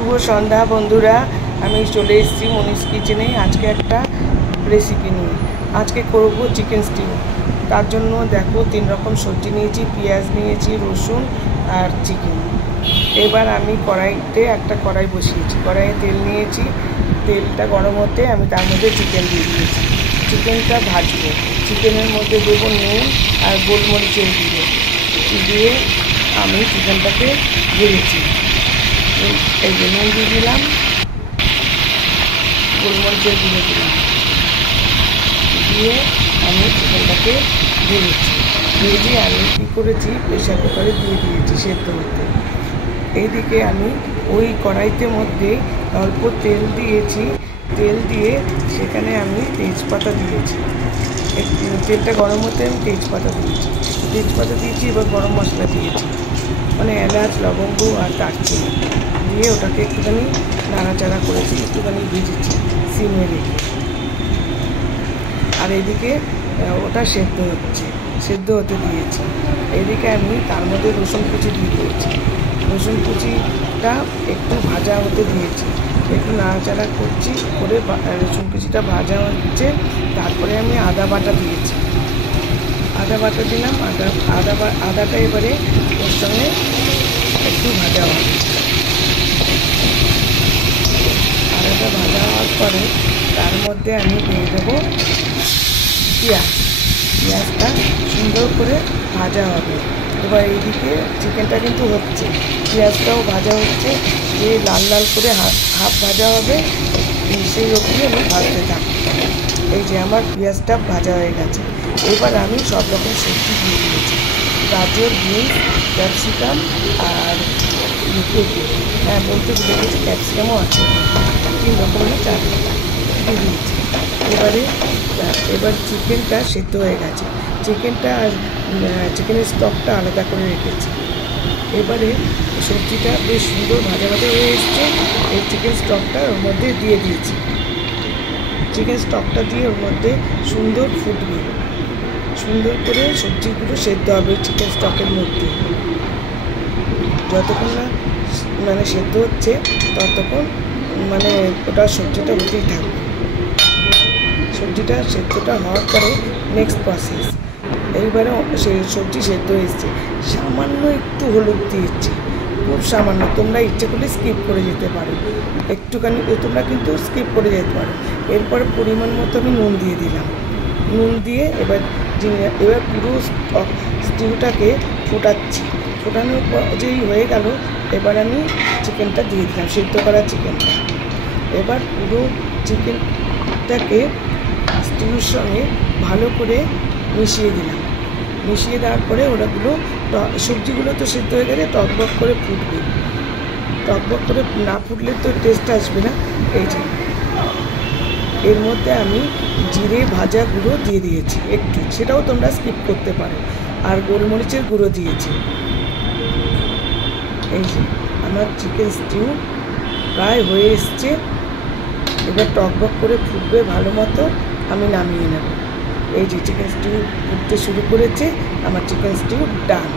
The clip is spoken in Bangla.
শুভ সন্ধ্যা বন্ধুরা, আমি চলে এসেছি মনীষ কিচেনে। আজকে একটা রেসিপি নিয়ে আজকে করব চিকেন স্টিউ। তার জন্য দেখো 3 রকম সবজি নিয়েছি, পেঁয়াজ নিয়েছি, রসুন আর চিকেন। এবার আমি একটা কড়াই বসিয়েছি, কড়াইয়ে তেল নিয়েছি। তেলটা গরম হতে আমি তার মধ্যে চিকেন দিয়ে দিয়েছি। চিকেনটা ভাজবো। চিকেনের মধ্যে দেবো নুন আর গোলমরিচের গুঁড়ো দিয়ে আমি চিকেনটাকে ভেজেছি। এই যে নুন দিয়ে দিলাম, গোলমরিচের গুঁড়ো দিলাম, দিয়ে আমি চিকেনটাকে ভেজেছি। ভেজে আমি কী করেছি, প্রেশার কুকারে দিয়ে দিয়েছি সেদ্ধ হতে। এইদিকে আমি ওই কড়াইতে মধ্যে অল্প তেল দিয়েছি। তেল দিয়ে সেখানে আমি তেজপাতা দিয়েছি। তেলটা গরম হতে আমি তেজপাতা দিয়েছি। এবার গরম মশলা দিয়েছি, মানে এলাচ, লবঙ্গ আর দারচিনি দিয়ে ওটাকে একটুখানি নাড়াচাড়া করেছি, একটুখানি ভেজেছি সিমে রেখে। আর এদিকে ওটা সেদ্ধ হতে দিয়েছি। এদিকে আমি তার মধ্যে রসুন কুচি দিয়ে দিয়েছি। রসুন কুচিটা একটু ভাজা হতে দিয়েছি, একটু নাড়াচাড়া করছি করে রসুন কুচিটা ভাজা হচ্ছে। তারপরে আমি আদা বাটা দিয়েছি, আদা বাটা দিলাম। আদাটা এবারে ওর সঙ্গে একটু ভাজা হবে। আদাটা ভাজা হওয়ার পরে তার মধ্যে আমি দিয়ে দেবো পেঁয়াজটা সুন্দর করে ভাজা হবে। এবার এইদিকে চিকেনটা কিন্তু হচ্ছে, পেঁয়াজটাও ভাজা হচ্ছে, যে লাল লাল করে হাফ ভাজা হবে সেই অবধি আমি ভাজতে থাকবো। এই যে আমার পেঁয়াজটা ভাজা হয়ে গেছে। এবার আমি সব রকম সবজি দিয়ে দিয়েছি, গাজর, বিনস, ক্যাপসিকাম আর পেঁপে। হ্যাঁ, বলতে ভুলে গেছি, ক্যাপসিকামও আছে। 3 রকমের চাটনি দিয়ে দিয়েছি। এবার চিকেনটা সেদ্ধ হয়ে গেছে। চিকেনটা আর চিকেনের স্টকটা আলাদা করে রেখেছি। এবারে সবজিটা বেশ সুন্দর ভাজা হয়ে এসছে। এই চিকেন স্টকটা ওর মধ্যে দিয়ে দিয়েছি। চিকেন স্টকটা দিয়ে ওর মধ্যে সুন্দর ফুটবে, সুন্দর করে সবজিগুলো সেদ্ধ হবে চিকেন স্টকের মধ্যে। যতক্ষণ না মানে সেদ্ধ হচ্ছে ততক্ষণ মানে ওটা সবজিটা হতেই থাকবে। সেদ্ধটা হওয়ার পরে নেক্সট প্রসেস। এইবারে সেই সবজি সেদ্ধ এসছে, সামান্য একটু হলুদ দিয়েছি, খুব সামান্য। তোমরা ইচ্ছে করলে স্কিপ করে যেতে পারো, একটুখানি তোমরা কিন্তু স্কিপ করে যেতে পারো। এরপরে পরিমাণ মতো আমি নুন দিয়ে দিলাম। নুন দিয়ে এবার পুরো স্টিউটাকে ফোটানোর পর যেই হয়ে গেল, এবার আমি চিকেনটা দিয়ে দিলাম, সেদ্ধ করা চিকেনটা। এবার পুরো চিকেনটাকে স্টিউর সঙ্গে ভালো করে মিশিয়ে দিলাম। মিশিয়ে দেওয়ার পরে সবজিগুলো তো সেদ্ধ হয়ে গেলে টকবক করে ফুটবে। টকবক করে না ফুটলে তো টেস্ট আসবে না। এই যে এর মধ্যে আমি জিরে ভাজা গুঁড়ো দিয়ে দিয়েছি একটু, সেটাও তোমরা স্কিপ করতে পারো। আর গোলমরিচের গুঁড়ো দিয়েছি। এই যে আমার চিকেন স্টিউ প্রায় হয়ে এসছে। এবার টকবক করে ফুটবে ভালো মতো, আমি নামিয়ে নেব। এই যে চিকেন স্টিউ ফুটতে শুরু করেছে, আমার চিকেন স্টিউ ডান।